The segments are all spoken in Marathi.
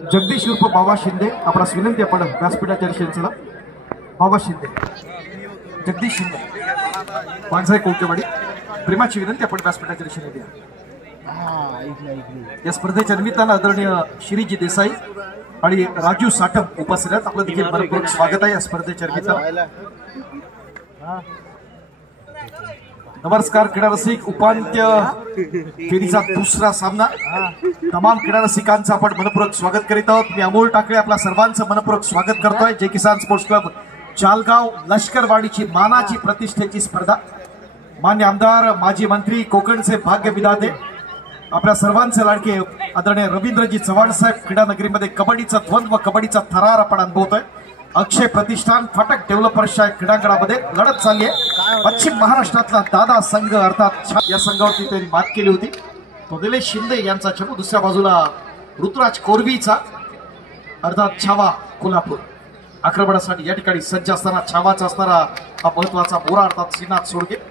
जगदीश उर्फ बाबा शिंदे आपणास विनंती आपण व्यासपीठाच्या दिशेने चला. बाबा शिंदे, जगदीश शिंदे, माणसाई कोकेवाडी, प्रेमाची विनंती आपण व्यासपीठाच्या दिशेने द्या. या स्पर्धेच्या निमित्तानं आदरणीय श्रीजी देसाई आणि राजू साठम उपस्थित आहेत. आपलं देखील मनपूर्वक स्वागत आहे या स्पर्धेच्या निमित्तानं. नमस्कार क्रीडा रसिक, उपांत्य फेरीचा दुसरा सामना. तमाम क्रीडा रसिकांचं आपण मनपूर्वक स्वागत करीत आहोत. मी अमोल टाकळे आपल्या सर्वांचं मनपूर्वक स्वागत करतोय. जय किसान स्पोर्ट्स क्लब चालगाव लष्करवाडीची मानाची प्रतिष्ठेची स्पर्धा. मान्य आमदार, माजी मंत्री, कोकणचे भाग्य विधाते, आपल्या सर्वांचे लाडके आदरणीय रवींद्रजी चव्हाण साहेब, क्रीडा नगरीमध्ये कबड्डीचा द्वंद्व, कबड्डीचा थरार आपण अनुभवतोय. अक्षय प्रतिष्ठान फाटक डेव्हलपर्सच्या क्रीडांगणामध्ये लढत चालली आहे. पश्चिम महाराष्ट्रातला दादा संघ अर्थात या संघावरती त्यांनी मात केली होती. तो निलेश शिंदे यांचा चमू. दुसऱ्या बाजूला ऋतुराज कोरवीचा अर्थात छावा कोल्हापूर. आक्रमणासाठी या ठिकाणी सज्ज असताना छावाचा असणारा हा महत्वाचा मोरा अर्थात श्रीनाथ सोडके.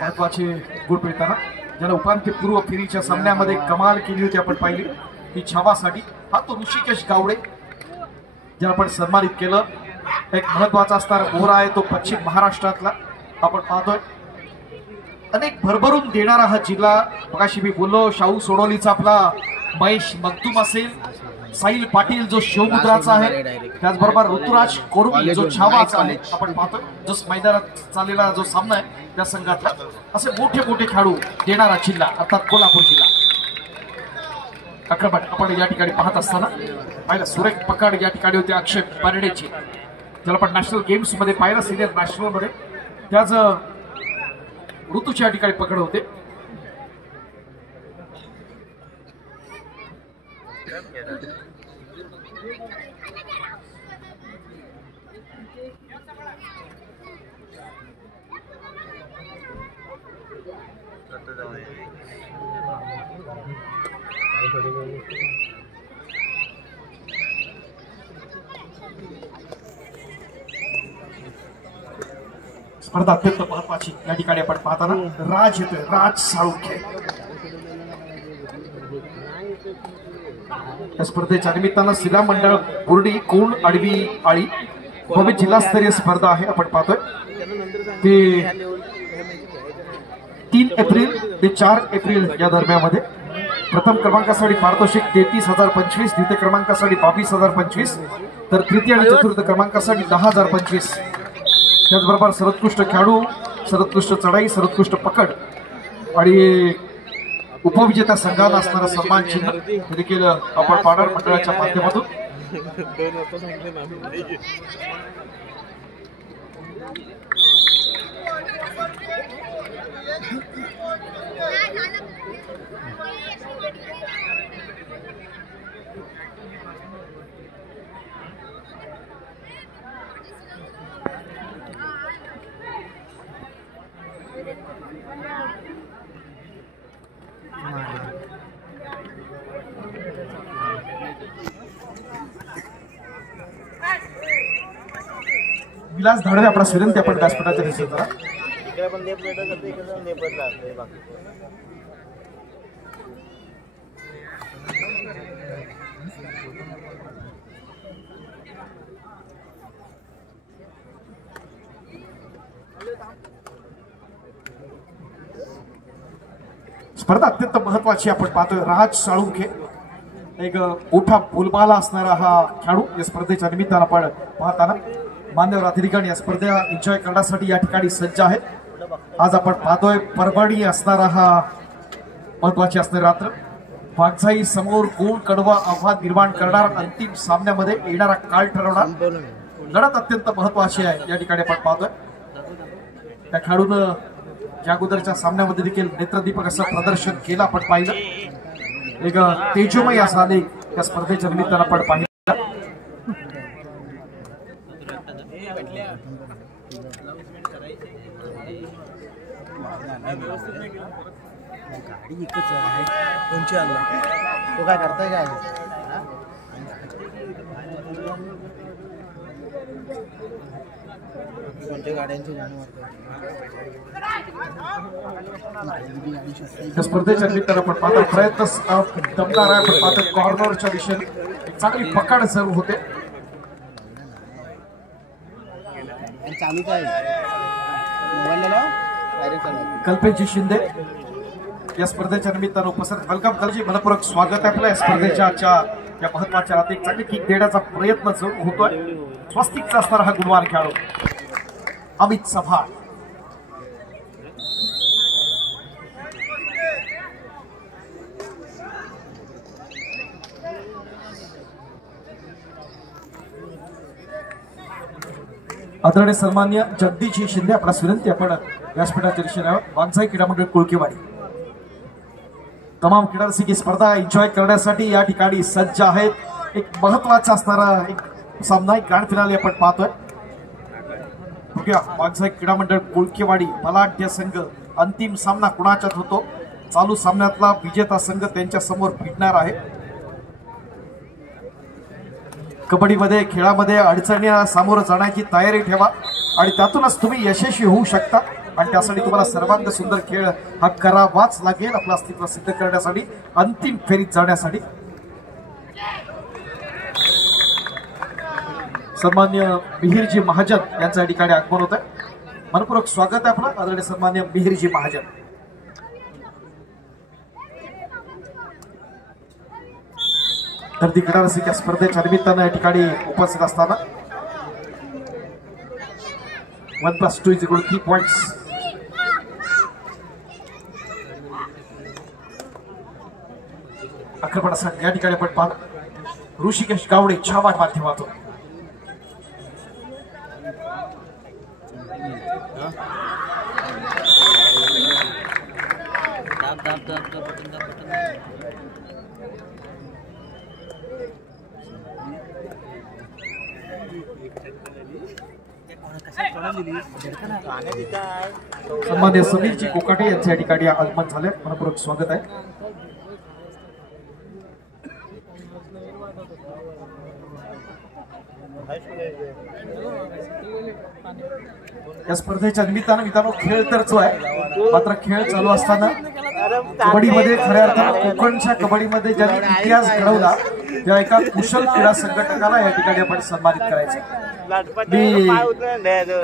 महत्वाचे गुण मिळताना ज्याला उपांत्यपूर्व फेरीच्या सामन्यामध्ये कमाल केली होती आपण पाहिली ती छावासाठी. हा तो ऋषिकेश गावडे ज्याला आपण सन्मानित केलं. एक महत्वाचा असणारा मोहरा आहे तो पश्चिम महाराष्ट्रातला आपण पाहतोय. अनेक भरभरून देणारा हा जिल्हा. मगाशी मी बोललो शाहू सोडोलीचा आपला महेश मगदूम असेल, साहिल पाटील जो शिवमुद्राचा आहे, त्याचबरोबर ऋतुराज कोरवी जो छावाचा आहे आपण पाहतोय. जो मैदानात चाललेला जो सामना आहे त्या संघातला असे मोठे मोठे खेळाडू देणारा जिल्हा अर्थात कोल्हापूर जिल्हा. आक्रमण आपण या ठिकाणी पाहत असताना पाहिलं सुरेख पकड या ठिकाणी होते अक्षय पारडेची, ज्याला आपण नॅशनल गेम्स मध्ये पाहिलं सिनियर नॅशनल मध्ये. त्याच ऋतूच्या ठिकाणी पकड होते. स्पर्धा अत्यंत महत्वाची या ठिकाणी आपण पाहताना राज येतोय, राज साळुंखे. या स्पर्धेच्या निमित्तानं शिला मंडळ बुर्डी कोण आडवी आळी भव्य जिल्हास्तरीय स्पर्धा आहे आपण पाहतोय. ते 3 एप्रिल ते 4 एप्रिल या दरम्यानमध्ये प्रथम क्रमांकासाठी पारितोषिक 33,025, द्वितीय क्रमांकासाठी 22,025, तर तृतीय आणि चतुर्थ क्रमांकासाठी 10,025. त्याचबरोबर सर्वोत्कृष्ट खेळाडू, सर्वोत्कृष्ट चढाई, सर्वोत्कृष्ट पकड आणि उपविजेत्या संघाला असणारा सन्मान चिन्ह देखील आपण पाडर मंडळाच्या माध्यमातून विलास धाडवे आपला विनंती आपण व्यासपीठाच्या दिशेने करा. स्पर्धा अत्यंत महत्वाची आपण पाहतोय. राज साळुंखे एक मोठा बोलबाला असणारा हा खेळाडू या स्पर्धेच्या निमित्तानं आपण पाहताना मान्यवर अधिकारी या स्पर्धा एन्जॉय करण्यासाठी या ठिकाणी सज्ज आहेत. आज आपण पाहतोय परभणी असणारा हा महत्वाची असणारी रात्र. वाघजाई समोर कोण कडवा आव्हान निर्माण करणार, अंतिम सामन्यामध्ये येणारा काळ ठरवणार लढत अत्यंत महत्वाची आहे या ठिकाणी आपण पाहतोय. त्या खेळाडूनं या अगोदरच्या सामन्यामध्ये देखील नेत्रदीपक असं प्रदर्शन केलं आपण पाहिलं. एक तेजोमय असा आलेख या स्पर्धेच्या निमित्तानं आपण पाहिलं. गाडी एकच आहे कोणची आणला तो काय करताय काय कोणत्या गाड्यांची जाणीव स्पर्धेच्या निमित्तानं पण पाहता प्रयत्न दमदार आहे, पण पाहता कॉर्नरच्या दिशेने चांगली पकड सर्व होते. चालूच आहे कल्पेशजी शिंदे या स्पर्धेच्या निमित्तानं उपस्थित. वेलकम कलजी, मनपूर्वक स्वागत आहे आपल्या स्पर्धेच्या आजच्या या महत्वाच्या रात्री. एक चांगली किक देण्याचा प्रयत्न होतोय. स्वस्तिकचा असणारा हा गुणवान खेळाडू अमित सभा. आदरणीय सन्मान्य जगदीशजी शिंदे, आपल्यास विनंती आपण व्यासपीठाच्या दिशेने आहोत. वांगसाई क्रीडा मंडळ कुळकेवाडी तमाम क्रीडा रसिक स्पर्धा एन्जॉय करण्यासाठी या ठिकाणी सज्ज आहेत. एक महत्वाचा असणारा एक सामना, एक ग्रँड फिनाले आपण पाहतोय. वांगसाई क्रीडा मंडळ कुळकेवाडी बलाढ्य संघ अंतिम सामना कुणाच्यात होतो. चालू सामन्यातला विजेता संघ त्यांच्या समोर भिडणार आहे. कबड्डीमध्ये खेळामध्ये अडचणीला सामोरं जाण्याची तयारी ठेवा आणि त्यातूनच तुम्ही यशस्वी होऊ शकता. आणि त्यासाठी तुम्हाला सर्वांग सुंदर खेळ हा करावाच लागेल आपलं अस्तित्व सिद्ध करण्यासाठी, अंतिम फेरीत जाण्यासाठी. सन्मान्य मिहिरजी महाजन यांच्या ठिकाणी आगमन होत आहे. मनपूर्वक स्वागत आहे आपलं आदरणीय सन्मान्य मिहिरजी महाजन. तर ती क्रीडा रसिक स्पर्धेच्या निमित्तानं या ठिकाणी उपस्थित असताना 1+2 = 3 पॉइंट्स. आक्रमण असं या ठिकाणी आपण पाहतो ऋषिकेश गावडे छावा माध्यमातून. सन्मान्य समीरजी कोकाटे यांच्या ठिकाणी आगमन झाले. मनपूर्वक स्वागत आहे. या स्पर्धेच्या निमित्तानं मित्रांनो खेळ तर जो आहे, मात्र खेळ चालू असताना कबड्डीमध्ये खऱ्या अर्थानं कोकणच्या कबड्डीमध्ये ज्यांनी इतिहास घडवला त्या एका कुशल क्रीडा संघटकाला या ठिकाणी आपण सन्मानित करायचं. मी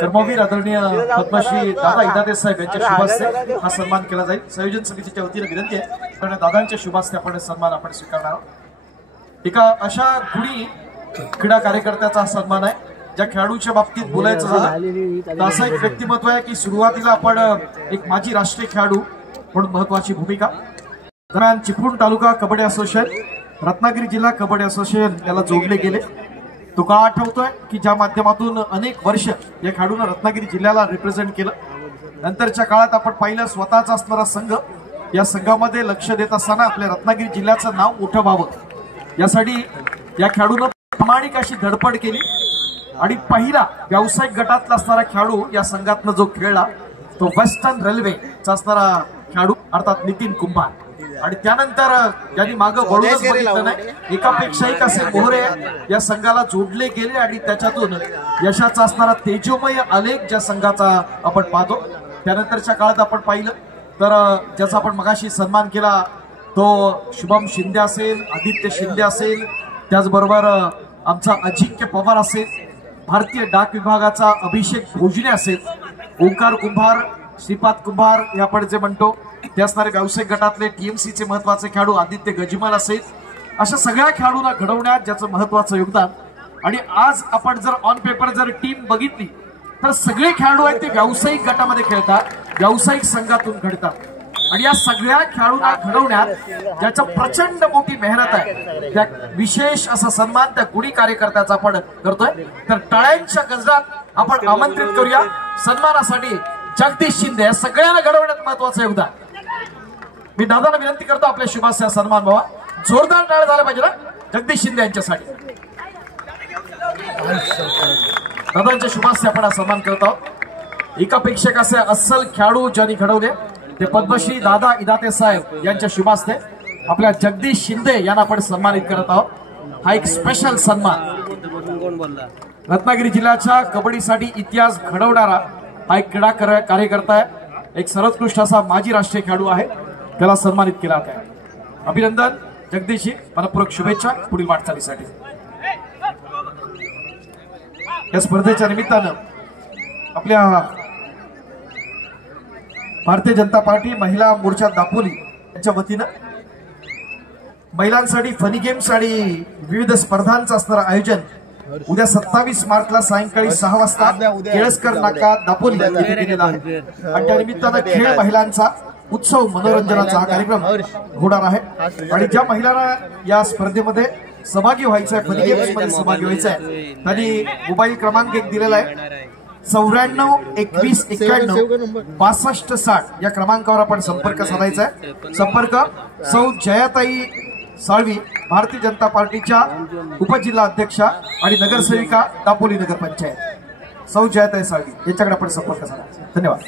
कर्मवीर आदरणीय पद्मश्री दादा इदादे साहेब यांच्या शुभास्ते हा सन्मान केला जाईल. संयोजन समितीच्या वतीने विनंती आहे, कारण दादांच्या शुभास्ते आपण सन्मान आपण स्वीकारणार आहोत. एका अशा गुणी क्रीडा कार्यकर्त्याचा हा सन्मान आहे ज्या खेळाडूच्या बाबतीत बोलायचं झालं तर असं एक व्यक्तिमत्व आहे की सुरुवातीला आपण एक माजी राष्ट्रीय खेळाडू म्हणून महत्वाची भूमिका. दरम्यान चिपळूण तालुका कबड्डी असोसिएशन, रत्नागिरी जिल्हा कबड्डी असोसिएशन याला जोडले गेले. तो काळ आठवतोय की ज्या माध्यमातून अनेक वर्ष या खेळाडूंना रत्नागिरी जिल्ह्याला रिप्रेझेंट केलं. नंतरच्या काळात आपण पाहिलं स्वतःचा असणारा संघ, या संघामध्ये लक्ष देत असताना आपल्या रत्नागिरी जिल्ह्याचं नाव मोठं व्हावं यासाठी या खेळाडूंना प्रामाणिक अशी धडपड केली. आणि पहिला व्यावसायिक गटातला असणारा खेळाडू या संघातनं जो खेळला तो वेस्टर्न रेल्वेचा असणारा खेळाडू अर्थात नितीन कुंभार. आणि त्यानंतर ज्यांनी मागं वळूनच बघितलं नाही, एकापेक्षा एक असे मोहरे या संघाला जोडले गेले आणि त्याच्यातून यशाचा असणारा तेजोमय आलेख ज्या संघाचा आपण पाहतो. त्यानंतरच्या काळात आपण पाहिलं तर ज्याचा आपण मगाशी सन्मान केला तो शुभम शिंदे असेल, आदित्य शिंदे असेल, त्याचबरोबर आमचा अजिंक्य पवार असेल, भारतीय डाक विभागाचा अभिषेक भोजने असेल, ओंकार कुंभार, श्रीपाद कुंभार हे आपण जे म्हणतो ते असणारे व्यावसायिक गटातले टीएमसीचे महत्वाचे खेळाडू आदित्य गजिमल असेल, अशा सगळ्या खेळाडूंना घडवण्यात ज्याचं महत्वाचं योगदान. आणि आज आपण जर ऑन पेपर जर टीम बघितली तर सगळे खेळाडू आहेत ते व्यावसायिक गटामध्ये खेळतात, व्यावसायिक संघातून घडतात. आणि या सगळ्या खेळाडूंना घडवण्यात ज्याचं प्रचंड मोठी मेहनत आहे त्या विशेष असा सन्मान त्या गुणी कार्यकर्त्याचा आपण करतोय. तर टाळ्यांच्या गजरात आपण आमंत्रित करूया सन्मानासाठी जगदीश शिंदे. या सगळ्यांना घडवण्यात महत्वाचं योगदान. मी दादांना विनंती करतो आपल्या शुभास्या सन्मान व्हावा. जोरदार टाळ्या झाल्या पाहिजे ना जगदीश शिंदे यांच्यासाठी. दादांच्या शुभास्या आपण हा सन्मान करत आहोत. एकापेक्षा असे अस्सल खेळाडू ज्यांनी घडवले ते पद्मश्री दादा इदाते साहेब यांच्या शुभास्ते आपल्या जगदीश शिंदे यांना आपण सन्मानित करत आहोत। हा एक स्पेशल सन्मान रत्नागिरी जिल्ह्याच्या कबड्डीसाठी इतिहास घडवणारा हा एक क्रीडा कार्यकर्ता आहे, एक सर्वोत्कृष्ट असा माजी राष्ट्रीय खेळाडू आहे, त्याला सन्मानित केला आहे। अभिनंदन जगदीशजी, मनपूर्वक शुभेच्छा पुढील वाटचालीसाठी। या स्पर्धेच्या निमित्तानं आपल्या भारतीय जनता पार्टी महिला मोर्चा दापोली यांच्या वतीनं महिलांसाठी फनी गेम्स आणि विविध स्पर्धांचं असणारं आयोजन उद्या 27 मार्चला सायंकाळी 6 वाजता केळसकर नाका दापोली येथे केलेला आहे आणि त्या निमित्तानं खेळ महिलांचा उत्सव मनोरंजनाचा हा कार्यक्रम होणार आहे। आणि ज्या महिलांना या स्पर्धेमध्ये सहभागी व्हायचं आहे, फनी गेम्स मध्ये सहभागी व्हायचं आहे, त्यांनी मोबाईल क्रमांक एक दिलेला आहे 94 21 91 62 60 या क्रमांकावर आपण संपर्क साधायचा आहे। संपर्क सौ जयाताई साळवी, भारतीय जनता पार्टीच्या उपजिल्हा अध्यक्षा आणि नगरसेविका दापोली नगर पंचायत, सौ जयाताई साळवी यांच्याकडे आपण संपर्क साधायचा। धन्यवाद।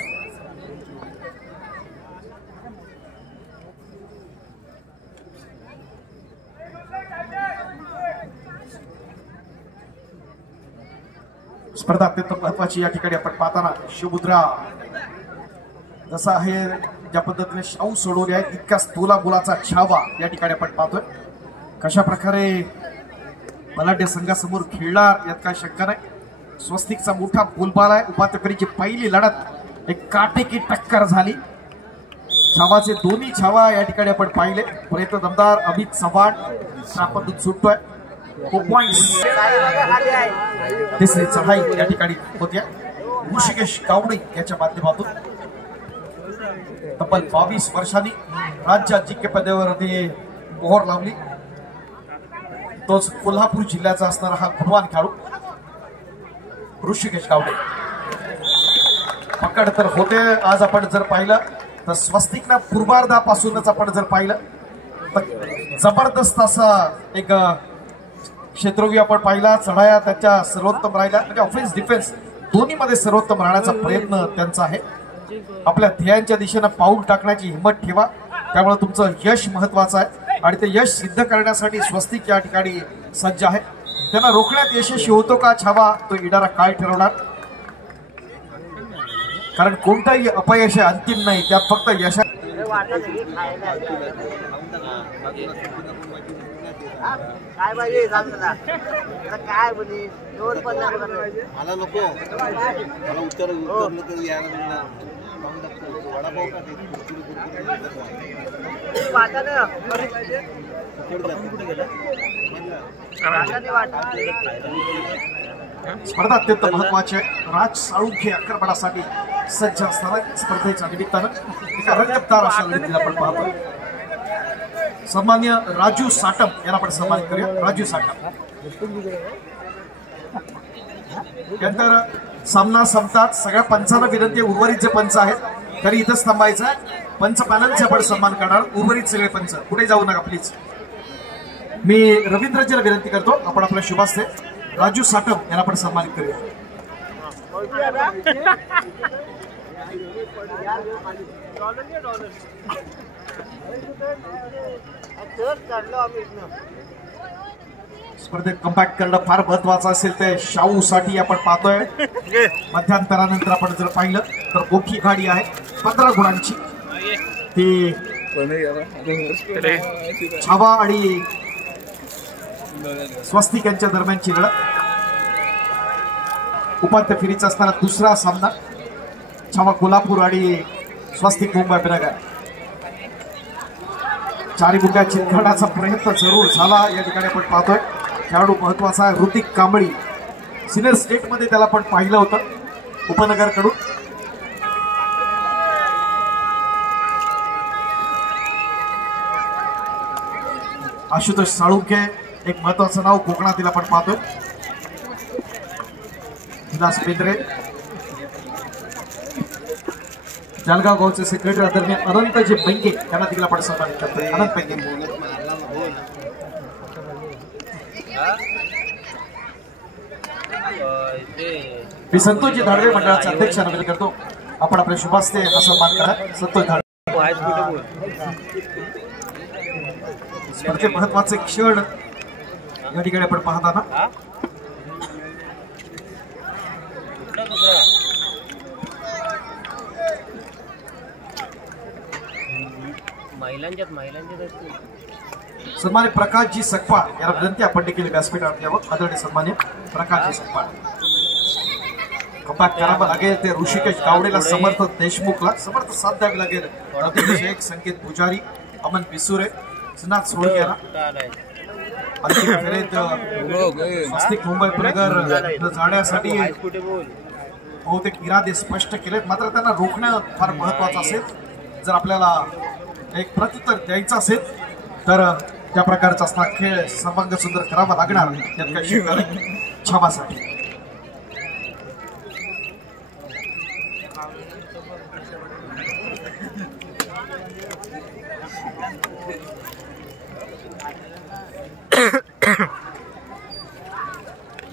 स्पर्धा अत्यंत महत्वाची या ठिकाणी आपण पाहताना शिवमुद्रा जसा आहे, ज्या पद्धतीने शाहू सोडवले आहेत इतका स्थूला मुलाचा छावा या ठिकाणी आपण पाहतोय। कशा प्रकारे बलाढ्य संघासमोर खेळणार यात काय शंका नाही। स्वस्तिकचा मोठा बोलबाला आहे। उपांत्य फेरीची पहिली लढत एक काटेकी टक्कर झाली। छावाचे दोन्ही छावा या ठिकाणी आपण पाहिले। प्रयत्न दमदार अमित चव्हाण पद्धत सुटतोय। तिसरी चढाई या ठिकाणी होत्या ऋषिकेश गावडे याच्या माध्यमातून तब्बल 22 वर्षांनी राज्य अजिंक्यपदावरती मोहर लावली। तोच कोल्हापूर जिल्ह्याचा असणारा हा गुणवान खेळाडू ऋषिकेश गावडे। पकड तर होते आज आपण जर पाहिलं तर स्वस्तिकना पूर्वार्धापासूनच आपण जर पाहिलं तर जबरदस्त असा एक क्षेत्रव्यूह आपण पाहिला। चढाया त्याच्या सर्वोत्तम राहिल्या, म्हणजे ऑफेन्स डिफेन्स दोन्ही मध्ये सर्वोत्तम राहण्याचा प्रयत्न त्यांचा आहे। आपल्या ध्येयांच्या दिशेने पाऊल टाकण्याची हिंमत ठेवा, त्यामुळे तुमचं यश महत्वाचं आहे आणि ते यश सिद्ध करण्यासाठी स्वस्तिक या ठिकाणी सज्ज आहे। त्यांना रोखण्यात यशस्वी होतो का छावा तो इडारा काय ठरवणार, कारण कोणताही अपयश अंतिम नाही, त्यात फक्त यश काय पाहिजे सांग ना, काय म्हणे दोन पण मला नको, मला उत्तर तर यायला वडापाव स्पर्धा अत्यंत महत्वाची आहे। राज साळुंखे आक्रमणासाठी सज्ज असणारा स्पर्धेच्या निमित्तानं एका रंगतदार अशा लढतीला आपण पाहतोय। सन्मान्य राजू साटम यांना आपण सन्मानित करूया। राजू साटम त्यानंतर सामना संपतात सगळ्या पंचांना विनंती, उर्वरित जे पंच आहेत तरी इथंच थांबायचं आहे। पंच पॅनलचे आपण सन्मान करणार, उर्वरित सगळे पंच कुठे जाऊ नका प्लीज। मी रवींद्रजीला विनंती करतो आपण आपल्या शुभास्ते राजू साटम यांना आपण सन्मानित करूया। स्पर्धेत कम्बॅक करणं फार महत्वाचं असेल ते शाहू साठी आपण पाहतोय। मध्यांतरानंतर आपण जर पाहिलं तर मोठी गाडी आहे 15 गुणांची, ती छावा आणि स्वस्तिक यांच्या दरम्यानची लढत। उपांत्य फेरीचा असताना दुसरा सामना छावा कोल्हापूर आणि स्वस्तिक मुंबई नगर। चारी मुद्द्या चितखण्याचा प्रयत्न जरूर झाला या ठिकाणी आपण पाहतोय। खेळाडू महत्वाचा आहे ऋतिक कांबळी, सिनियर स्टेट मध्ये त्याला आपण पाहिलं होतं उपनगर कडून। आशुतोष साळुंखे एक महत्वाचं नाव कोकणातील आपण पाहतोय। विलास पेंद्रे जळगाव गावचे सेक्रेटरी आदरणीय अनंतजी बेंगे यांना देखील आपण सन्मानित करतोय। अनंत बेंगे मी संतोषजी धाडवे मंडळाचे अध्यक्ष नमन करतो। आपण आपल्या शुभास्ते हा सन्मान करा संतोष धाडवे। स्पर्धे महत्वाचे क्षण या ठिकाणी आपण पाहताना सन्मान्य प्रकाशजी सकपाळ याला विनंती आपण देखील व्यासपीठावर यावं. आदरणीय सन्मान्य प्रकाशजी सकपाळ. कपात करावं लागेल ते ऋषिकेश गावडेला, समर्थ देशमुखला समर्थ साथ द्यावी लागेल. शेख, संकेत पुजारी, अमन पिसुरे, सिनाथ सोळके याला अंतिम फेरीत स्वस्तिक मुंबई पुणेकर जाण्यासाठी बहुतेक इरादे स्पष्ट केलेत. मात्र त्यांना रोखणं फार महत्वाचं असेल. जर आपल्याला एक प्रत्युत्तर द्यायचं असेल तर त्या प्रकारचा असणारा खेळ सर्वांग सुंदर करावा लागणार त्यात काही शंका नाही. छावासाठी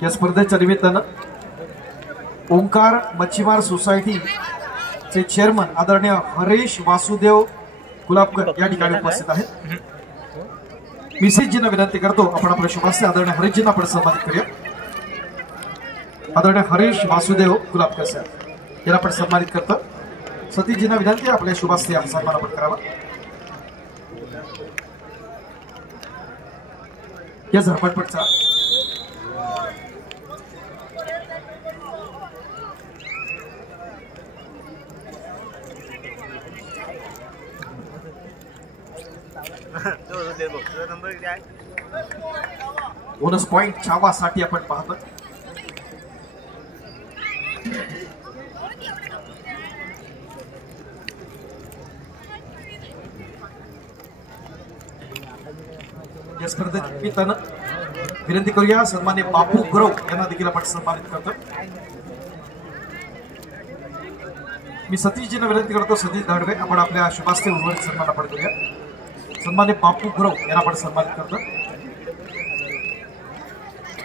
या स्पर्धेच्या निमित्तानं ओंकार मच्छीमार सोसायटी चे चेअरमन आदरणीय हरेश वासुदेव गुलाबकर या ठिकाणी उपस्थित आहेत. मिसेसजींना विनंती करतो आपण आपल्या शुभास्ते आदरणीय हरेशजींना आपण सन्मानित करूया. आदरणीय हरेश वासुदेव गुलाबकर साहेब यांना आपण सन्मानित करतो. सतीशजींना विनंती आपल्या शुभास्ते सन्मान आपण करावा. या झरपटपटचा बोनस पॉइंट छावासाठी आपण पाहतो. या स्पर्धेच्या निमित्तानं विनंती करूया सन्मान्य बापू गुरव यांना देखील आपण सन्मानित करतो. मी सतीशजींना विनंती करतो, सतीश दाडवे आपण आपल्या शुभास्ते उर्वरित सन्मान आपण करूया. सन्मान्य बापू गुरव यांना आपण सन्मानित करतो.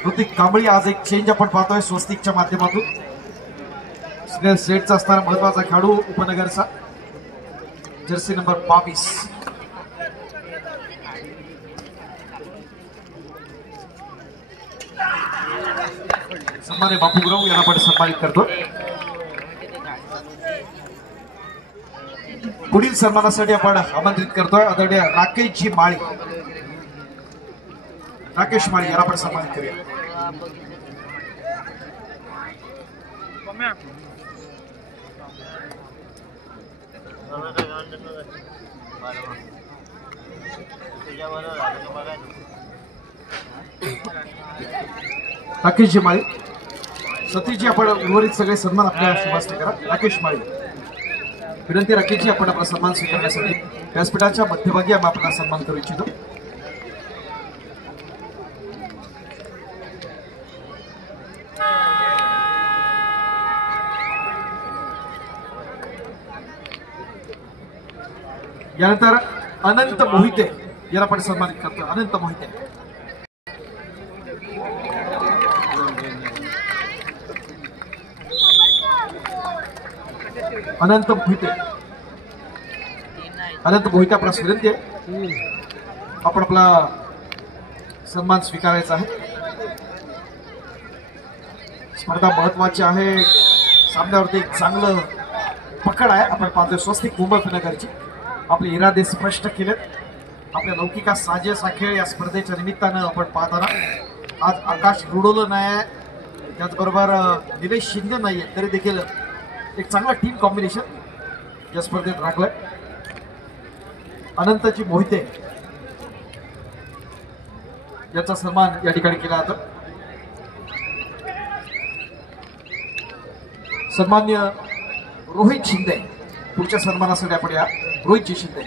ऋतिक कांबळी आज एक चेंज आपण पाहतोय स्वस्तिकच्या माध्यमातून. स्नेल सेटचा असणारा महत्वाचा खेळाडू उपनगरचा जर्सी नंबर 22 सन्मान्य बापू गुरव यांना आपण सन्मानित करतो. पुढील सन्मानासाठी आपण आमंत्रित करतोय आदरणीय राकेशजी माळी. राकेश माळी याला आपण सन्मानित करूया. राकेशजी माळी. सतीशजी आपण उर्वरित सगळे सन्मान आपल्या शुभास्ते करा. राकेश माळी विनंती. राकेशजी आपण आपला सन्मान स्वीकारण्यासाठी व्यासपीठाच्या मध्यभागी आम्ही आपला सन्मान करू इच्छितो. यानंतर अनंत मोहिते याला आपण सन्मानित करतो. अनंत मोहिते अनंत मोहिते अनंत मोहिते आपला विनंती आहे आपण आपला सन्मान स्वीकारायचा आहे. स्पर्धा महत्वाची आहे. सामन्यावरती एक चांगलं पकड आहे. आपण पाहतोय स्वस्तिक मुंबई पुणेकरची आपले इरादे स्पष्ट केलेत. आपल्या लौकिका साजेसा खेळ या स्पर्धेच्या निमित्तानं आपण पाहताना आज आकाश रुडोलं नाही, त्याचबरोबर निलेश शिंदे नाहीये, तरी देखील एक चांगला टीम कॉम्बिनेशन या स्पर्धेत राखलंय. अनंतजी मोहिते याचा सन्मान या ठिकाणी केला जातो. सन्मान्य रोहित शिंदे पुढच्या सन्मानासाठी आपण या. रोहितजी शिंदे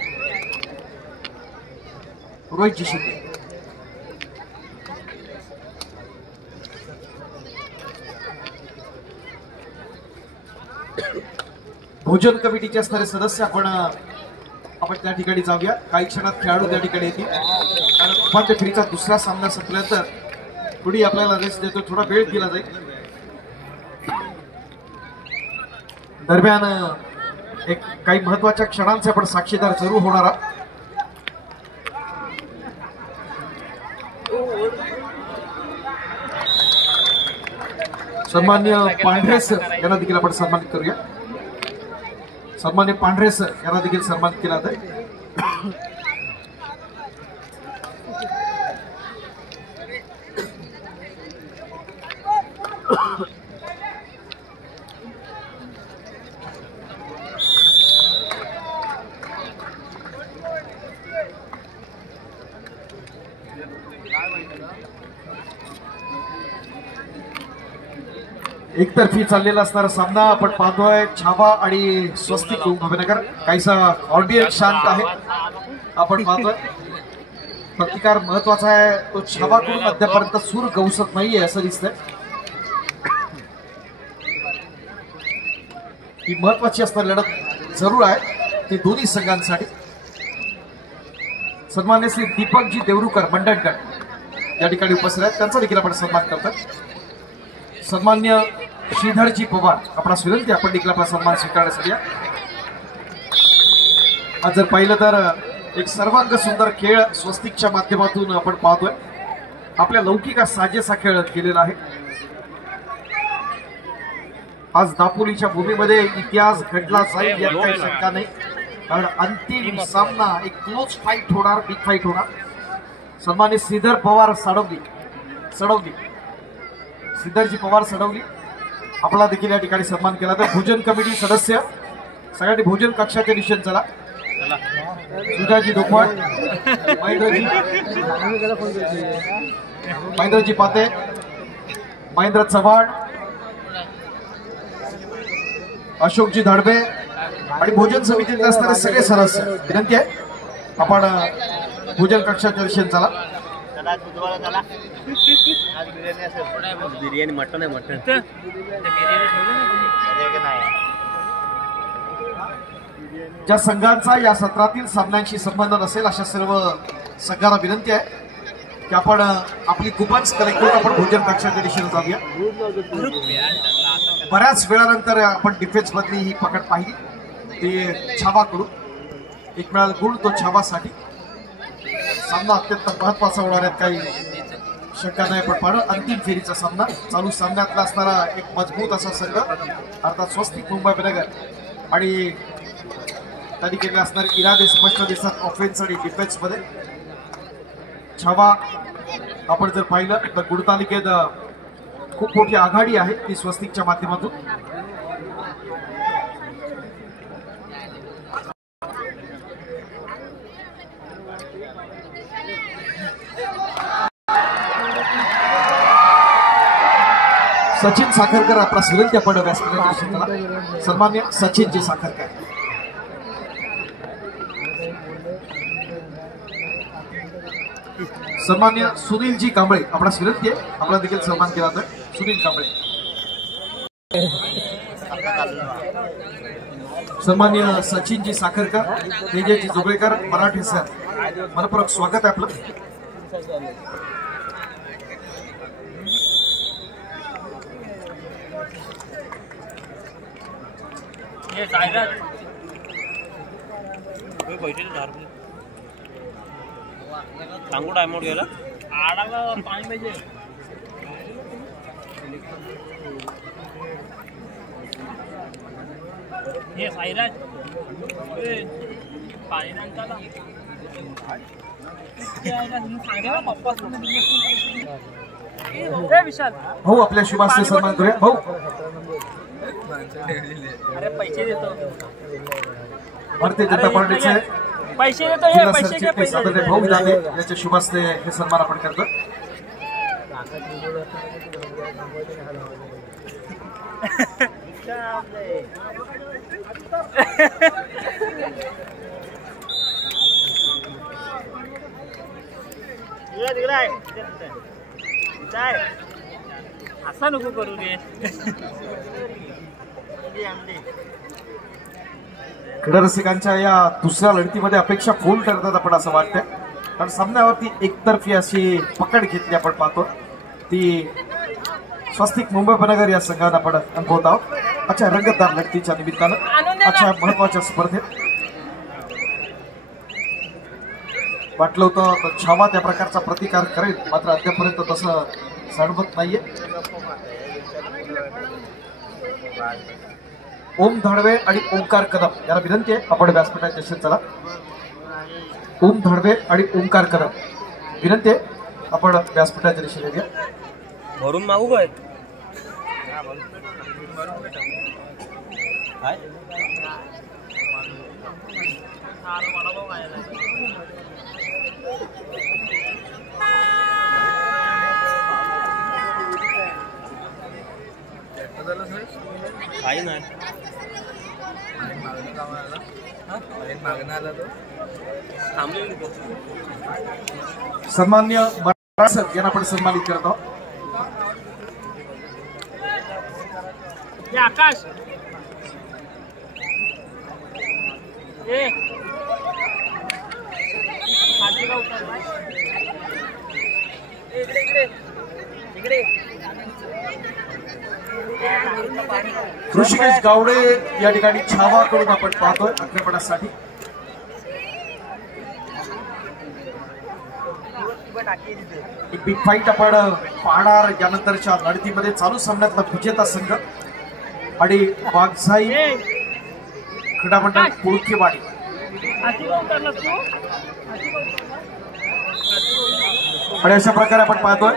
भोजन कमिटीचे असणारे सदस्य आपण त्या ठिकाणी जाऊया. काही क्षणात खेळाडू त्या ठिकाणी येतील. कारण उपांत्य फेरीचा दुसरा सामना संपल्यानंतर थोडी आपल्याला रेस्ट देतो, थोडा वेळ दिला जाईल. दरम्यान एक काही महत्वाच्या क्षणांचे आपण साक्षीदार जरूर होणार आहात. सन्मान्य पांढरे सर यांना देखील आपण सन्मानित करूया. सन्मान्य पांढरे सर यांना देखील सन्मानित केला जाईल. एकतर्फी चाललेला असणारा सामना आपण पाहतोय. छावा आणि स्वस्तिक कुंभनगर. काहीसा ऑडियन्स शांत आहे आपण पाहतोय. प्रतिकार महत्वाचा आहे. तो छावाकडून अद्यापर्यंत सूर गवसत नाहीये असं दिसतंय. ही महत्वाची असणारी लढत जरूर आहे ती दोन्ही संघांसाठी. सन्मान्य श्री दीपकजी देवरुकर मंडणगड या ठिकाणी उपस्थित आहेत. त्यांचा देखील आपण सन्मान करतोय. सन्मान्य श्रीधरजी पवार आपणास विनंती आपण देखील आपला सन्मान स्वीकारण्यासाठी. आज जर पाहिलं तर एक सर्वांग सुंदर खेळ स्वस्तिकच्या माध्यमातून आपण पाहतोय. आपल्या लौकिक साजेसा खेळ केलेला आहे. आज दापोलीच्या भूमीमध्ये इतिहास घडला जाईल यात काही शंका नाही. कारण अंतिम सामना एक क्लोज फाईट होणार, बिग फाईट होणार. सन्मान्य श्रीधर पवार सडवली श्रीधरजी पवार सडवली आपला देखील या ठिकाणी सन्मान केला. तर भोजन कमिटी सदस्य सगळ्यांनी भोजन कक्षाच्या दिशेने चला. सुधाजी डोकवाड, महेंद्रजी पाते, महेंद्र चव्हाण, अशोकजी धाडबे आणि भोजन समितीत असणारे सगळे सदस्य विनंती आहे आपण भोजन कक्षाच्या दिशेने चला. बिर्याणी मटन आहे मटन. ज्या संघांचा या सत्रातील सामन्यांशी संबंध नसेल अशा सर्व संघांना विनंती आहे की आपण आपली कुपन्स कलेक्ट करून आपण भोजन कक्षाच्या दिशेने जाऊया. बऱ्याच वेळानंतर आपण डिफेन्स मधली ही पकड पाहिली ती छावाकडून. एक मिळाला गुण तो छावासाठी. सामना अत्यंत महत्वाचा होणार आहे काही शंका नाही. पण पाहणं अंतिम फेरीचा सामना. चालू सामन्यातला असणारा एक मजबूत असा संघ अर्थात स्वस्तिक मुंबईनगर आणि त्यांनी केले असणारे इरादे स्पष्ट दिसतात ऑफेन्स आणि डिफेन्स मध्ये. छावा आपण जर पाहिलं तर गुणतालिकेत खूप मोठी आघाडी आहे ती स्वस्तिकच्या माध्यमातून. सचिन साखरकर आपला विनंती आपण व्यासपीठाला. सन्मान्य सचिनजी साखरकर. सन्मान्य सुनीलजी कांबळे आपला विनंती आहे आपला देखील सन्मान केला जातोय. सुनील कांबळे. सन्मान्य सचिनजी साखरकर, तेजजी जोगळेकर मराठे सर, मनपूर्वक स्वागत आहे आपलं. सांगू डायमंड गेला आडाला पाणी पाहिजे. हे साईराज पाणी नंतर विशाल भाऊ आपल्या शुभास्ते सन्मान करूया. भाऊ अरे पैसे देतो. भारतीय जनता पार्टीचे पैसे देतो. हे पैसे घे. पैसे आदरणीय भाऊ दादे याच्या शुभास्ते हे सन्मान आपण करतो. असं नको करू रे. क्रीडा रसिकांच्या या दुसऱ्या लढतीमध्ये अपेक्षा फुल ठरतात आपण असं वाटतंय. कारण सामन्यावरती एकतर्फी अशी पकड घेतली आपण पाहतो ती स्वस्तिक मुंबईनगर या संघात आपण अनुभवत आहोत. अच्छा रंगतदार लढतीच्या निमित्तानं अच्छा महत्वाच्या स्पर्धेत वाटलं होतं तर छावा त्या प्रकारचा प्रतिकार करेल, मात्र अद्यापर्यंत तसं जाणवत नाहीये. ओम धाडवे आणि ओंकार कदम याला विनंती आहे आपण व्यासपीठाच्या दिशेने चला. ओम धाडवे आणि ओंकार कदम विनंती आहे आपण व्यासपीठाच्या दिशेने घ्या. भरून मागू काय काही नाही मागणं आला तो थांबलेली सन्मान्य मराठे सर यांना आपण सन्मानित करत आहोत. आकाश ऋषिकेश गावडे या ठिकाणी छावा करून आपण पाहतोय आक्रमणासाठी. एक बिग फाईट आपण पाहणार यानंतरच्या लढतीमध्ये. चालू सामन्यातला विजेता संघ आणि वाघसाई क्रीडामंडळ पुळकेवाडी आणि अशा प्रकारे आपण पाहतोय